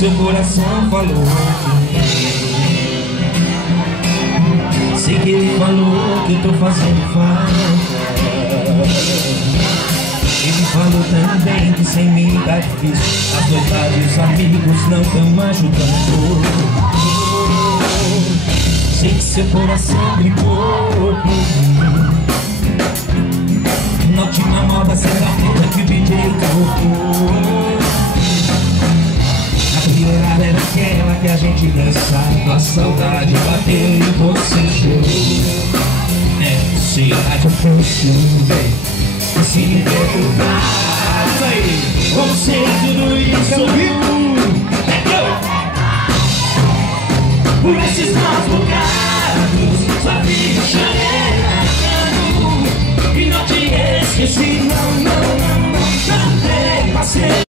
seu coração falou. Sei que ele falou que eu tô fazendo falta. Ele falou também que sem mim tá difícil. As noitadas e os amigos não tão ajudando. Sei que seu coração gritou por mim. Na última moda será que o DJ tocou. A primeira era aquela que a gente dançava. A saudade bateu e você chorou. É, se rádio fosse um bem, se me perguntar